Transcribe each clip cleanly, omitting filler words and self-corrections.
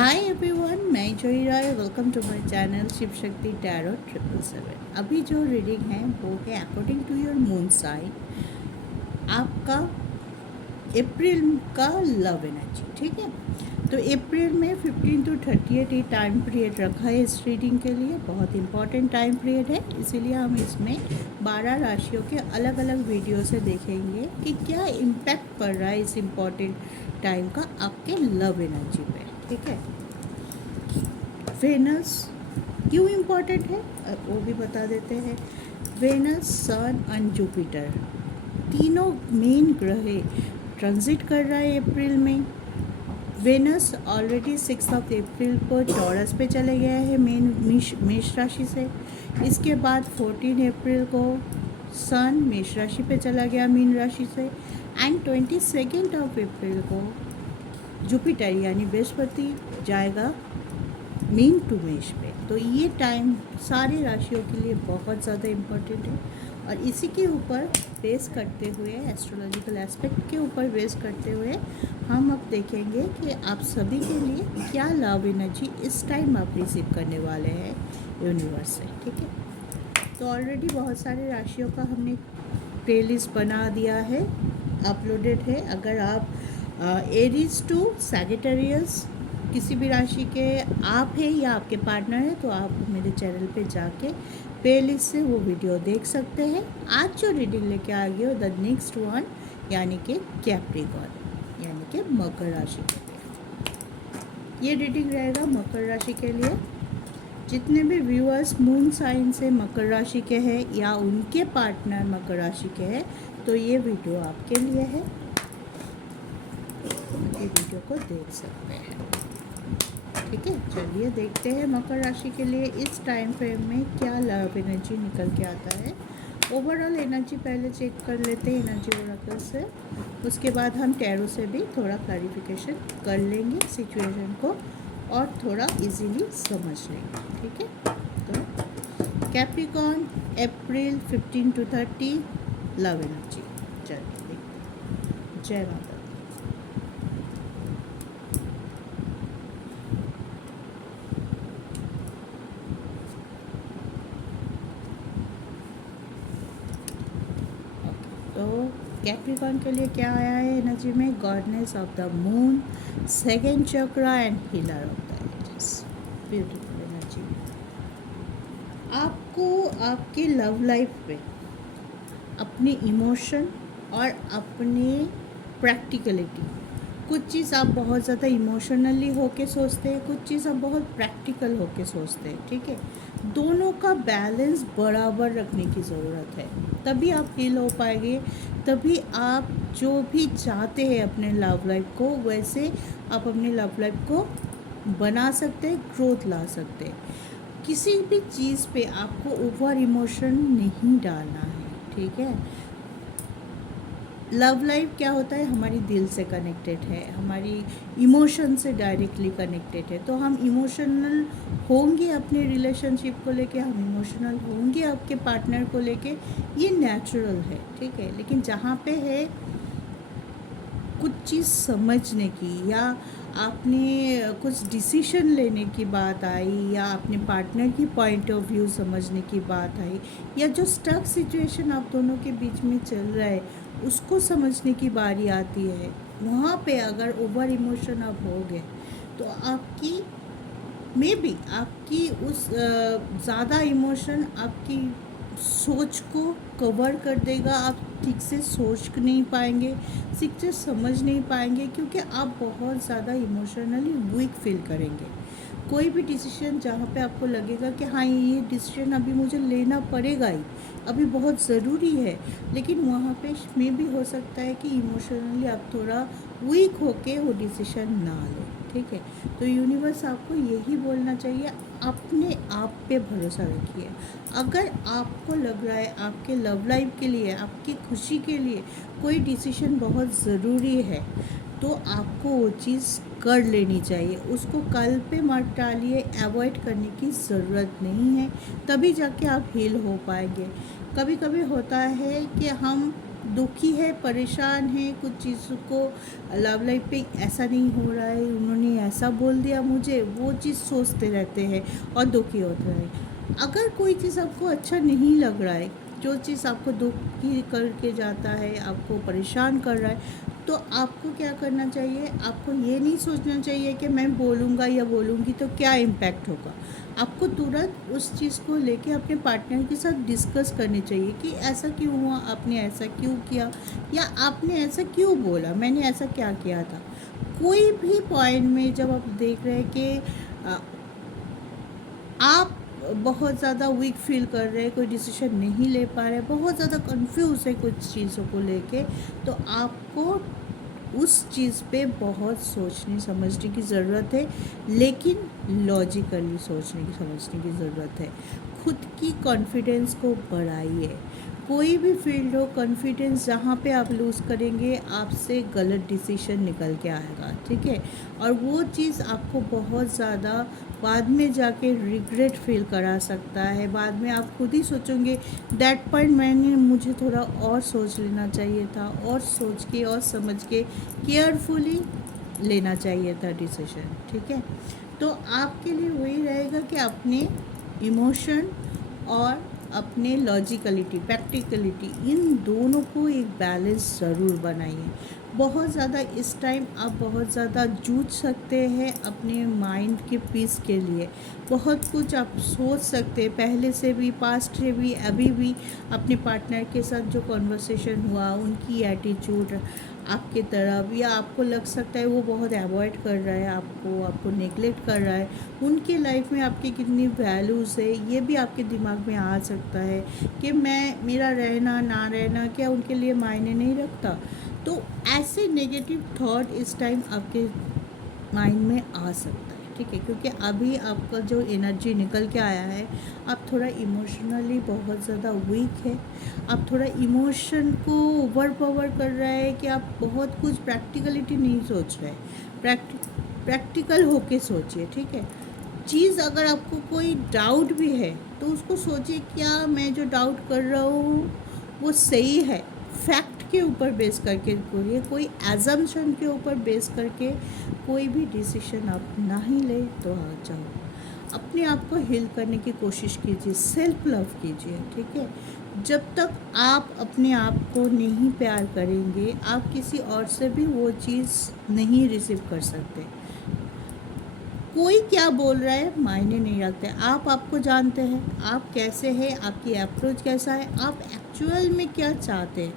हाय everyone, मैं Joyee Rai. Welcome to my channel Shiv Shakti tarot 777। अभी जो रीडिंग है वो है according to your moon sign, आपका अप्रैल का लव एनर्जी। ठीक है, तो अप्रैल में 15 to 38 ये टाइम पीरियड रखा है इस रीडिंग के लिए। बहुत इंपॉर्टेंट टाइम पीरियड है, इसीलिए हम इसमें 12 राशियों के अलग अलग वीडियो से देखेंगे कि क्या इम्पैक्ट पड़ रहा है इस इम्पॉर्टेंट टाइम का आपके लव एनर्जी पे। ठीक है, वेनस क्यों इम्पॉर्टेंट है वो भी बता देते हैं। वेनस, सन एंड जुपिटर तीनों मेन ग्रह ट्रांजिट कर रहा है अप्रैल में। वेनस ऑलरेडी 6 अप्रैल को टॉरस पे चले गया है मेष राशि से। इसके बाद 14 अप्रैल को सन मेष राशि पे चला गया मीन राशि से। एंड 22 अप्रैल को जुपिटर यानी बृहस्पति जाएगा मीन टू मेष पे। तो ये टाइम सारे राशियों के लिए बहुत ज़्यादा इम्पोर्टेंट है और इसी के ऊपर बेस करते हुए, एस्ट्रोलॉजिकल एस्पेक्ट के ऊपर बेस करते हुए हम अब देखेंगे कि आप सभी के लिए क्या लव एनर्जी इस टाइम आप रिसीव करने वाले हैं यूनिवर्स से। ठीक है, तो ऑलरेडी बहुत सारे राशियों का हमने प्लेलिस्ट बना दिया है, अपलोडेड है। अगर आप एरीज टू सैजिटेरियस किसी भी राशि के आप हैं या आपके पार्टनर हैं तो आप मेरे चैनल पे जाके प्लेलिस्ट से वो वीडियो देख सकते हैं। आज जो रीडिंग लेके आ गई हो द नेक्स्ट वन यानी कि कैप्रिकॉर्न यानी कि मकर राशि के लिए ये रीडिंग रहेगा। मकर राशि के लिए जितने भी व्यूअर्स मून साइन से मकर राशि के हैं या उनके पार्टनर मकर राशि के हैं तो ये वीडियो आपके लिए है, ये वीडियो को देख सकते हैं। ठीक है, चलिए देखते हैं मकर राशि के लिए इस टाइम फ्रेम में क्या लव एनर्जी निकल के आता है। ओवरऑल एनर्जी पहले चेक कर लेते हैं एनर्जी ओरेकल से, उसके बाद हम टैरो से भी थोड़ा क्लैरिफिकेशन कर लेंगे सिचुएशन को और थोड़ा इजीली समझ लेंगे। ठीक है, तो Capricorn April 15 to 30 love energy. चलिए देखते हैं। जय माता। तो कैप्रिकॉर्न के लिए क्या आया है एनर्जी में? Goddess of the moon, second chakra and healer of the ages. Beautiful energy. आपको आपके लव लाइफ में अपने इमोशन और अपने प्रैक्टिकलिटी, कुछ चीज़ आप बहुत ज़्यादा इमोशनली होके सोचते हैं, कुछ चीज़ आप बहुत प्रैक्टिकल होके सोचते हैं। ठीक है, दोनों का बैलेंस बराबर रखने की ज़रूरत है, तभी आप फील हो पाएंगे, तभी आप जो भी चाहते हैं अपने लव लाइफ को वैसे आप अपने लव लाइफ को बना सकते हैं, ग्रोथ ला सकते हैं। किसी भी चीज़ पे आपको ओवर इमोशन नहीं डालना है। ठीक है, लव लाइफ क्या होता है, हमारी दिल से कनेक्टेड है, हमारी इमोशन से डायरेक्टली कनेक्टेड है। तो हम इमोशनल होंगे अपने रिलेशनशिप को लेके, हम इमोशनल होंगे आपके पार्टनर को लेके, ये नेचुरल है। ठीक है, लेकिन जहाँ पे है कुछ चीज़ समझने की या आपने कुछ डिसीजन लेने की बात आई या अपने पार्टनर की पॉइंट ऑफ व्यू समझने की बात आई या जो स्टक सिचुएशन आप दोनों के बीच में चल रहा है उसको समझने की बारी आती है, वहाँ पे अगर ओवर इमोशन आप हो गए तो आपकी मे बी आपकी उस ज़्यादा इमोशन आपकी सोच को कवर कर देगा। आप ठीक से सोच नहीं पाएंगे, ठीक से समझ नहीं पाएंगे, क्योंकि आप बहुत ज़्यादा इमोशनली वीक फील करेंगे। कोई भी डिसीजन जहाँ पे आपको लगेगा कि हाँ ये डिसीजन अभी मुझे लेना पड़ेगा ही, अभी बहुत ज़रूरी है, लेकिन वहाँ पे में भी हो सकता है कि इमोशनली आप थोड़ा वीक होके वो डिसीजन ना लें। ठीक है, तो यूनिवर्स आपको यही बोलना चाहिए, अपने आप पे भरोसा रखिए। अगर आपको लग रहा है आपके लव लाइफ के लिए, आपकी खुशी के लिए कोई डिसीजन बहुत ज़रूरी है तो आपको वो चीज़ कर लेनी चाहिए, उसको कल पे मत टालिए, अवॉइड करने की ज़रूरत नहीं है, तभी जाके आप हील हो पाएंगे। कभी कभी होता है कि हम दुखी है, परेशान है, कुछ चीज़ों को लव लाइफ पे ऐसा नहीं हो रहा है, उन्होंने ऐसा बोल दिया मुझे, वो चीज़ सोचते रहते हैं और दुखी होते हैं। अगर कोई चीज़ आपको अच्छा नहीं लग रहा है, जो चीज़ आपको दुखी करके जाता है, आपको परेशान कर रहा है, तो आपको क्या करना चाहिए? आपको ये नहीं सोचना चाहिए कि मैं बोलूँगा या बोलूँगी तो क्या इम्पैक्ट होगा। आपको तुरंत उस चीज़ को लेके अपने पार्टनर के साथ डिस्कस करनी चाहिए कि ऐसा क्यों हुआ, आपने ऐसा क्यों किया, या आपने ऐसा क्यों बोला, मैंने ऐसा क्या किया था। कोई भी पॉइंट में जब आप देख रहे हैं कि अ, आप बहुत ज़्यादा वीक फील कर रहे हैं, कोई डिसीजन नहीं ले पा रहे, बहुत ज़्यादा कंफ्यूज है कुछ चीज़ों को लेके, तो आपको उस चीज़ पे बहुत सोचने समझने की ज़रूरत है, लेकिन लॉजिकली सोचने की समझने की ज़रूरत है। खुद की कॉन्फिडेंस को बढ़ाइए। कोई भी फील्ड हो, कॉन्फिडेंस जहाँ पे आप लूज़ करेंगे, आपसे गलत डिसीजन निकल के आएगा, ठीक है। और वो चीज़ आपको बहुत ज़्यादा बाद में जाके रिग्रेट फील करा सकता है। बाद में आप खुद ही सोचोगे दैट पॉइंट मैंने मुझे थोड़ा और सोच लेना चाहिए था, और सोच के और समझ के केयरफुली लेना चाहिए था डिसीजन, ठीक है। तो आपके लिए वही रहेगा कि अपने इमोशन और अपने लॉजिकलिटी, प्रैक्टिकलिटी, इन दोनों को एक बैलेंस ज़रूर बनाइए। बहुत ज़्यादा इस टाइम आप बहुत ज़्यादा जूझ सकते हैं अपने माइंड के पीस के लिए। बहुत कुछ आप सोच सकते हैं, पहले से भी, पास्ट से भी, अभी भी अपने पार्टनर के साथ जो कॉन्वर्सेशन हुआ, उनकी एटीट्यूड आपके तरफ, या आपको लग सकता है वो बहुत अवॉइड कर रहा है आपको नेगलेक्ट कर रहा है, उनके लाइफ में आपकी कितनी वैल्यूज़ है, ये भी आपके दिमाग में आ सकता है कि मेरा रहना ना रहना क्या उनके लिए मायने नहीं रखता। तो ऐसे नेगेटिव थॉट इस टाइम आपके माइंड में आ सकता है, ठीक है, क्योंकि अभी आपका जो एनर्जी निकल के आया है, आप थोड़ा इमोशनली बहुत ज़्यादा वीक है। आप थोड़ा इमोशन को ओवर पावर कर रहा है कि आप बहुत कुछ प्रैक्टिकलिटी नहीं सोच रहे। प्रैक्टिकल होके सोचिए, ठीक है। चीज़ अगर आपको कोई डाउट भी है तो उसको सोचिए, क्या मैं जो डाउट कर रहा हूँ वो सही है, फैक्ट के ऊपर बेस करके करिए, कोई एजम्पशन के ऊपर बेस करके कोई भी डिसीजन आप ना ही ले तो आ जाओ। अपने आप को हील करने की कोशिश कीजिए, सेल्फ लव कीजिए, ठीक है। जब तक आप अपने आप को नहीं प्यार करेंगे, आप किसी और से भी वो चीज़ नहीं रिसीव कर सकते। कोई क्या बोल रहा है मायने नहीं रखते, आप आपको जानते हैं, आप कैसे हैं, आपकी अप्रोच कैसा है, आप एक्चुअल में क्या चाहते हैं,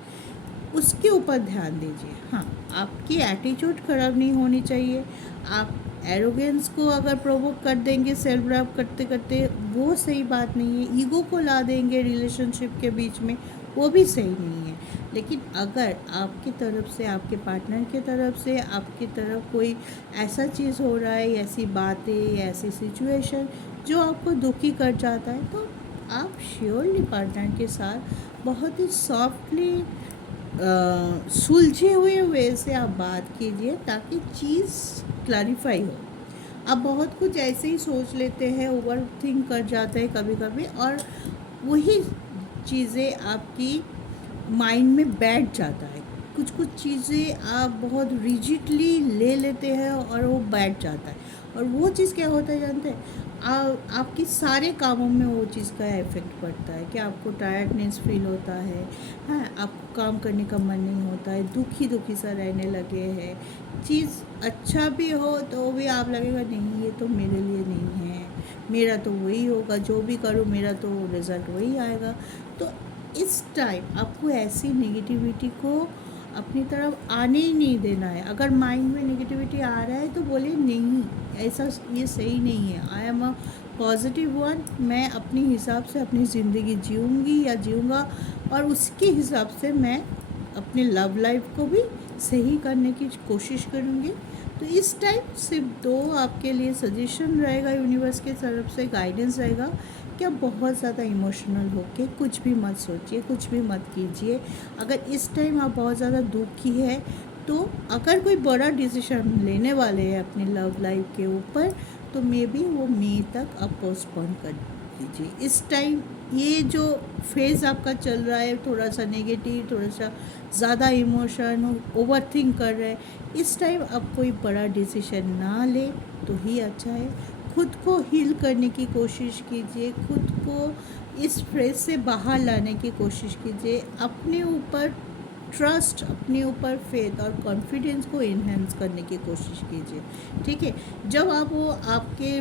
उसके ऊपर ध्यान दीजिए। हाँ, आपकी एटीट्यूड ख़राब नहीं होनी चाहिए। आप एरोगेंस को अगर प्रोवोक कर देंगे सेल्फ लव करते करते, वो सही बात नहीं है। ईगो को ला देंगे रिलेशनशिप के बीच में, वो भी सही नहीं है। लेकिन अगर आपकी तरफ से, आपके पार्टनर की तरफ से, आपकी तरफ कोई ऐसा चीज़ हो रहा है, ऐसी बातें, ऐसी सिचुएशन जो आपको दुखी कर जाता है, तो आप श्योरली पार्टनर के साथ बहुत ही सॉफ्टली सुलझे हुए वे से आप बात कीजिए, ताकि चीज़ क्लैरिफाई हो। आप बहुत कुछ ऐसे ही सोच लेते हैं, ओवर थिंक कर जाते हैं कभी कभी, और वही चीज़ें आपकी माइंड में बैठ जाता है। कुछ कुछ चीज़ें आप बहुत रिजिडली ले लेते हैं और वो बैठ जाता है, और वो चीज़ क्या होता है जानते हैं, आपकी सारे कामों में वो चीज़ का इफ़ेक्ट पड़ता है कि आपको टायर्डनेस फील होता है, हाँ, आपको काम करने का मन नहीं होता है, दुखी दुखी सा रहने लगे हैं। चीज़ अच्छा भी हो तो भी आप लगेगा नहीं, ये तो मेरे लिए नहीं है, मेरा तो वही होगा, जो भी करूँ मेरा तो रिज़ल्ट वही आएगा। तो इस टाइम आपको ऐसी नेगेटिविटी को अपनी तरफ आने ही नहीं देना है। अगर माइंड में नेगेटिविटी आ रहा है तो बोले नहीं, ऐसा ये सही नहीं है, I am a positive one, मैं अपने हिसाब से अपनी ज़िंदगी जीऊँगी या जीऊँगा, और उसके हिसाब से मैं अपने लव लाइफ को भी सही करने की कोशिश करूँगी। तो इस टाइम सिर्फ दो आपके लिए सजेशन रहेगा, यूनिवर्स के तरफ से गाइडेंस रहेगा कि आप बहुत ज़्यादा इमोशनल होके कुछ भी मत सोचिए, कुछ भी मत कीजिए। अगर इस टाइम आप बहुत ज़्यादा दुखी है, तो अगर कोई बड़ा डिसीजन लेने वाले हैं अपने लव लाइफ के ऊपर, तो मे बी वो मई तक आप पोस्टपोन कर दीजिए। इस टाइम ये जो फेज़ आपका चल रहा है, थोड़ा सा नेगेटिव, थोड़ा सा ज़्यादा इमोशन, ओवर थिंक कर रहे हैं, इस टाइम आप कोई बड़ा डिसीजन ना ले तो ही अच्छा है। खुद को हील करने की कोशिश कीजिए, खुद को इस फेज़ से बाहर लाने की कोशिश कीजिए, अपने ऊपर ट्रस्ट, अपने ऊपर फेथ और कॉन्फिडेंस को इन्हेंस करने की कोशिश कीजिए। ठीक है, जब आप वो आपके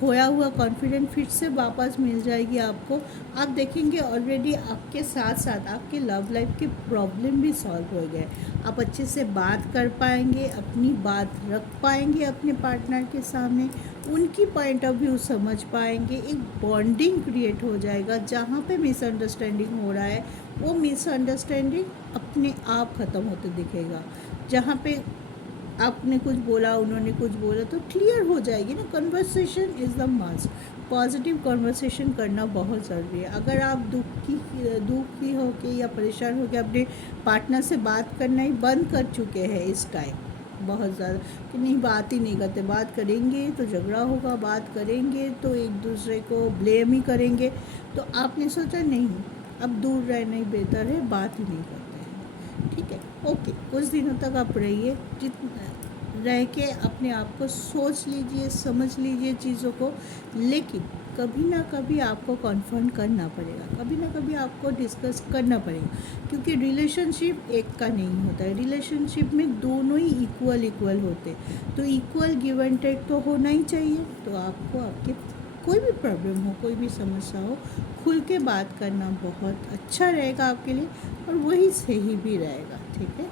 खोया हुआ कॉन्फिडेंस फिर से वापस मिल जाएगी आपको, आप देखेंगे ऑलरेडी आपके साथ साथ आपके लव लाइफ के प्रॉब्लम भी सॉल्व हो गए। आप अच्छे से बात कर पाएंगे, अपनी बात रख पाएंगे अपने पार्टनर के सामने, उनकी पॉइंट ऑफ व्यू समझ पाएंगे, एक बॉन्डिंग क्रिएट हो जाएगा। जहाँ पे मिसअंडरस्टैंडिंग हो रहा है वो मिसअंडरस्टैंडिंग अपने आप ख़त्म होते दिखेगा। जहाँ पे आपने कुछ बोला, उन्होंने कुछ बोला, तो क्लियर हो जाएगी ना। Conversation is the must. Positive conversation करना बहुत ज़रूरी है। अगर आप दुखी होके या परेशान होके अपने पार्टनर से बात करना ही बंद कर चुके हैं इस टाइम बहुत ज़्यादा, कि नहीं बात ही नहीं करते, बात करेंगे तो झगड़ा होगा, बात करेंगे तो एक दूसरे को ब्लेम ही करेंगे, तो आपने सोचा नहीं, अब दूर रहना ही बेहतर है, बात ही नहीं करते हैं। ठीक है, ओके, कुछ दिनों तक आप रहिए, रह के अपने आप को सोच लीजिए, समझ लीजिए चीज़ों को, लेकिन कभी ना कभी आपको कन्फ्रंट करना पड़ेगा, कभी ना कभी आपको डिस्कस करना पड़ेगा, क्योंकि रिलेशनशिप एक का नहीं होता है। रिलेशनशिप में दोनों ही इक्वल होते हैं, तो इक्वल गिव एंड टेक तो होना ही चाहिए। तो आपको आपके कोई भी प्रॉब्लम हो, कोई भी समस्या हो, खुल के बात करना बहुत अच्छा रहेगा आपके लिए, और वही सही भी रहेगा। ठीक है,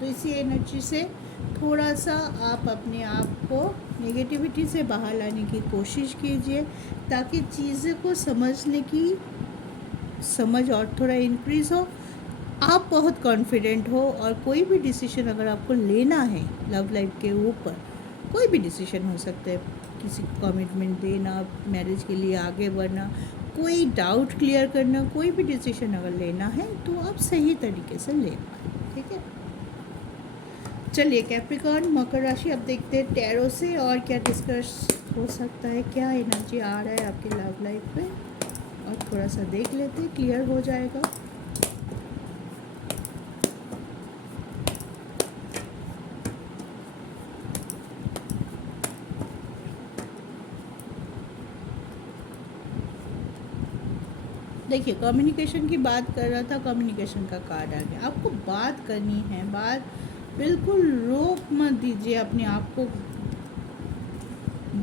तो इसी एनर्जी से थोड़ा सा आप अपने आप को नेगेटिविटी से बाहर लाने की कोशिश कीजिए, ताकि चीज़ों को समझने की समझ और थोड़ा इंक्रीज़ हो, आप बहुत कॉन्फिडेंट हो, और कोई भी डिसीजन अगर आपको लेना है लव लाइफ के ऊपर, कोई भी डिसीजन हो सकता है, किसी को कमिटमेंट देना, मैरिज के लिए आगे बढ़ना, कोई डाउट क्लियर करना, कोई भी डिसीजन अगर लेना है तो आप सही तरीके से ले पाए। ठीक है, चलिए कैप्रिकॉर्न मकर राशि, अब देखते हैं टैरो से और क्या डिस्कस हो सकता है, क्या एनर्जी आ रहा है आपके लव लाइफ में, और थोड़ा सा देख लेते हैं, क्लियर हो जाएगा। देखिए, कम्युनिकेशन की बात कर रहा था, कम्युनिकेशन का कार्ड आ गया। आपको बात करनी है, बात बिल्कुल रोक मत दीजिए, अपने आप को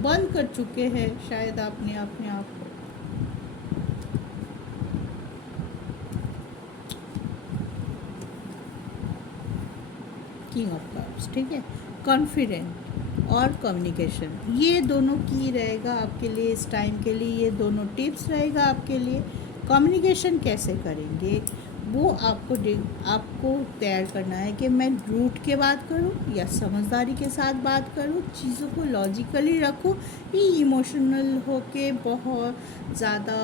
बंद कर चुके हैं शायद आपने अपने आप को। किंग ऑफ कप्स, ठीक है, कॉन्फिडेंट और कम्युनिकेशन, ये दोनों की रहेगा आपके लिए इस टाइम के लिए, ये दोनों टिप्स रहेगा आपके लिए। कम्युनिकेशन कैसे करेंगे वो आपको तैयार करना है, कि मैं रूट के बात करूं या समझदारी के साथ बात करूं, चीज़ों को लॉजिकली रखूं, ये इमोशनल होके बहुत ज़्यादा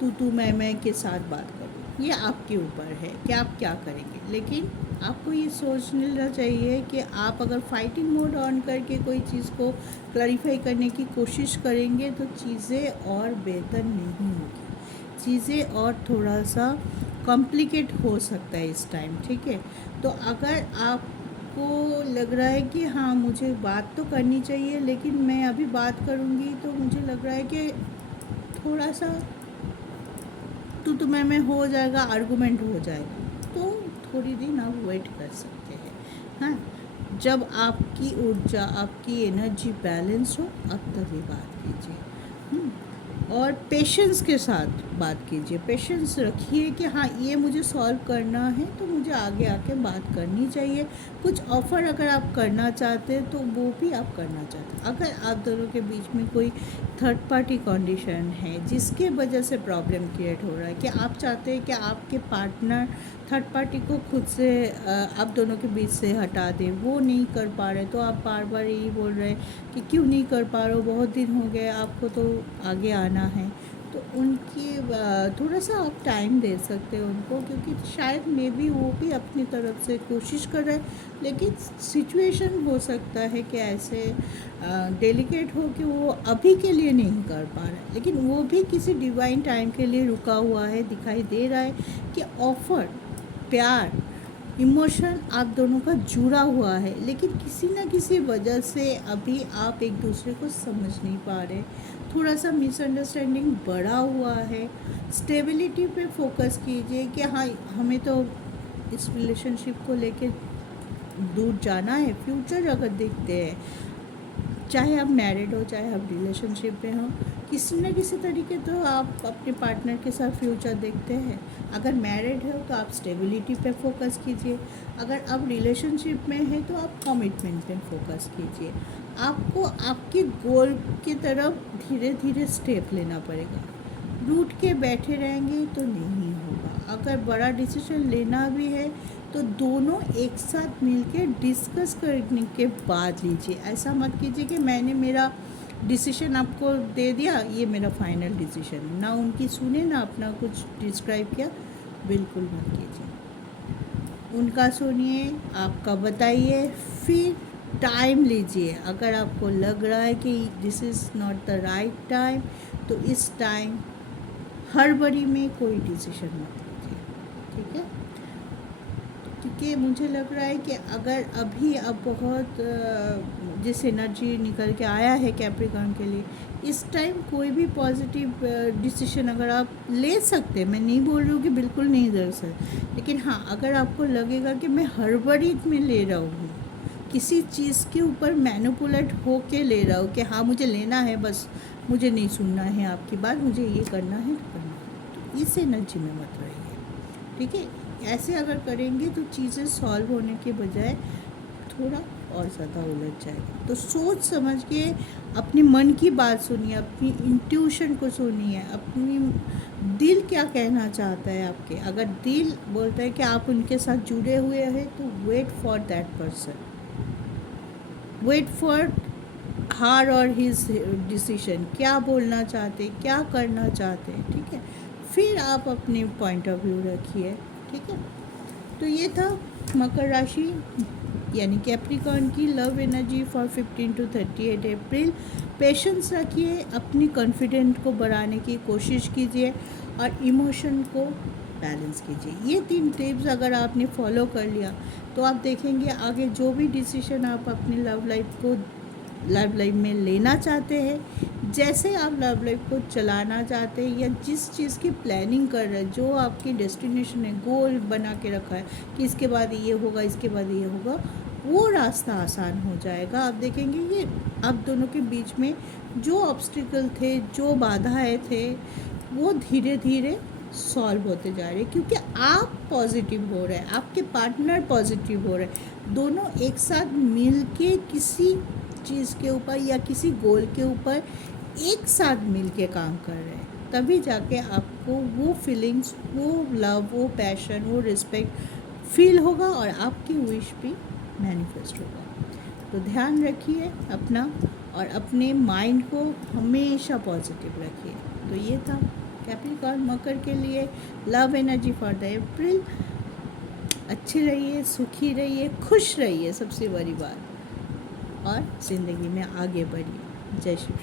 तू मैं के साथ बात करूं, ये आपके ऊपर है कि आप क्या करेंगे। लेकिन आपको ये सोच लेना चाहिए कि आप अगर फाइटिंग मोड ऑन करके कोई चीज़ को क्लैरिफाई करने की कोशिश करेंगे तो चीज़ें और बेहतर नहीं होगी, चीज़ें और थोड़ा सा कॉम्प्लिकेट हो सकता है इस टाइम। ठीक है, तो अगर आपको लग रहा है कि हाँ मुझे बात तो करनी चाहिए, लेकिन मैं अभी बात करूँगी तो मुझे लग रहा है कि थोड़ा सा तो मैं हो जाएगा, आर्गूमेंट हो जाएगा, तो थोड़ी दिन आप वेट कर सकते हैं। हाँ, जब आपकी ऊर्जा, आपकी एनर्जी बैलेंस हो, अब तभी बात कीजिए। और पेशेंस के साथ बात कीजिए, पेशेंस रखिए कि हाँ ये मुझे सॉल्व करना है तो मुझे आगे आके बात करनी चाहिए। कुछ ऑफ़र अगर आप करना चाहते हैं तो वो भी आप करना चाहते हैं। अगर आप दोनों के बीच में कोई थर्ड पार्टी कंडीशन है जिसके वजह से प्रॉब्लम क्रिएट हो रहा है, कि आप चाहते हैं कि आपके पार्टनर थर्ड पार्टी को खुद से आप दोनों के बीच से हटा दें, वो नहीं कर पा रहे, तो आप बार बार यही बोल रहे हैं कि क्यों नहीं कर पा रहे हो, बहुत दिन हो गए, आपको तो आगे आना है, तो उनकी थोड़ा सा आप टाइम दे सकते हैं उनको, क्योंकि शायद मे बी वो भी अपनी तरफ से कोशिश कर रहे हैं, लेकिन सिचुएशन हो सकता है कि ऐसे डेलिकेट हो कि वो अभी के लिए नहीं कर पा रहा है, लेकिन वो भी किसी डिवाइन टाइम के लिए रुका हुआ है। दिखाई दे रहा है कि ऑफर, प्यार, इमोशन आप दोनों का जुड़ा हुआ है, लेकिन किसी न किसी वजह से अभी आप एक दूसरे को समझ नहीं पा रहे। थोड़ा सा मिसअंडरस्टैंडिंग बढ़ा हुआ है। स्टेबिलिटी पे फोकस कीजिए कि हाँ, हमें तो इस रिलेशनशिप को लेके दूर जाना है। फ्यूचर अगर देखते हैं, चाहे आप मैरिड हो चाहे आप रिलेशनशिप में हो, किसी न किसी तरीके तो आप अपने पार्टनर के साथ फ्यूचर देखते हैं। अगर मैरिड हो तो आप स्टेबिलिटी पे फोकस कीजिए, अगर आप रिलेशनशिप में हैं तो आप कमिटमेंट पे फोकस कीजिए। आपको आपके गोल की तरफ धीरे धीरे स्टेप लेना पड़ेगा। रूठ के बैठे रहेंगे तो नहीं होगा। अगर बड़ा डिसीजन लेना भी है तो दोनों एक साथ मिलके डिस्कस करने के बाद लीजिए। ऐसा मत कीजिए कि मैंने मेरा डिसीजन आपको दे दिया, ये मेरा फाइनल डिसीजन, ना उनकी सुने ना अपना कुछ डिस्क्राइब किया। बिल्कुल मत कीजिए। उनका सुनिए, आपका बताइए, फिर टाइम लीजिए। अगर आपको लग रहा है कि this is not the right time, तो इस टाइम हड़बड़ी में कोई डिसीजन मत लीजिए, ठीक है? क्योंकि मुझे लग रहा है कि अगर अभी अब बहुत जिस एनर्जी निकल के आया है कैप्रिकॉर्न के लिए, इस टाइम कोई भी पॉजिटिव डिसीजन अगर आप ले सकते हैं, मैं नहीं बोल रही हूँ कि बिल्कुल नहीं ले सकते, लेकिन हाँ, अगर आपको लगेगा कि मैं हड़बड़ी में ले रहा हूँ, किसी चीज़ के ऊपर मैनिपुलेट हो के ले रहा हूँ कि हाँ मुझे लेना है, बस मुझे नहीं सुनना है आपकी बात, मुझे ये करना है तो करना है, तो इस एनर्जी में मत रहिए, ठीक है? ऐसे अगर करेंगे तो चीज़ें सॉल्व होने के बजाय थोड़ा और ज़्यादा उलझ जाएगा। तो सोच समझ के अपने मन की बात सुनिए, अपनी इंट्यूशन को सुनिए, अपनी दिल क्या कहना चाहता है आपके। अगर दिल बोलता है कि आप उनके साथ जुड़े हुए हैं तो wait for that person, wait for her or his decision, क्या बोलना चाहते, क्या करना चाहते हैं, ठीक है? फिर आप अपने पॉइंट ऑफ व्यू रखिए, ठीक है? तो ये था मकर राशि यानी कैप्रिकॉर्न की love energy for 15 to 38 April. Patience रखिए, अपनी कॉन्फिडेंट को बढ़ाने की कोशिश कीजिए और इमोशन को बैलेंस कीजिए। ये 3 टिप्स अगर आपने फॉलो कर लिया तो आप देखेंगे आगे जो भी डिसीजन आप अपनी लव लाइफ में लेना चाहते हैं, जैसे आप लव लाइफ को चलाना चाहते हैं या जिस चीज़ की प्लानिंग कर रहे हैं, जो आपकी डेस्टिनेशन है, गोल बना के रखा है कि इसके बाद ये होगा, इसके बाद ये होगा, वो रास्ता आसान हो जाएगा। आप देखेंगे ये आप दोनों के बीच में जो ऑब्स्टिकल थे, जो बाधाएं थे, वो धीरे धीरे सॉल्व होते जा रहे हैं, क्योंकि आप पॉजिटिव हो रहे हैं, आपके पार्टनर पॉजिटिव हो रहे हैं, दोनों एक साथ मिल के किसी चीज़ के ऊपर या किसी गोल के ऊपर एक साथ मिल के काम कर रहे हैं, तभी जाके आपको वो फीलिंग्स, वो लव, वो पैशन, वो रिस्पेक्ट फील होगा और आपकी विश भी मैनिफेस्ट होगा। तो ध्यान रखिए अपना और अपने माइंड को हमेशा पॉजिटिव रखिए। तो ये था कैप्रिकॉर्न मकर के लिए love energy for the April. अच्छे रहिए, सुखी रहिए, खुश रहिए, सबसे बड़ी बात, और ज़िंदगी में आगे बढ़िए। जय शिव।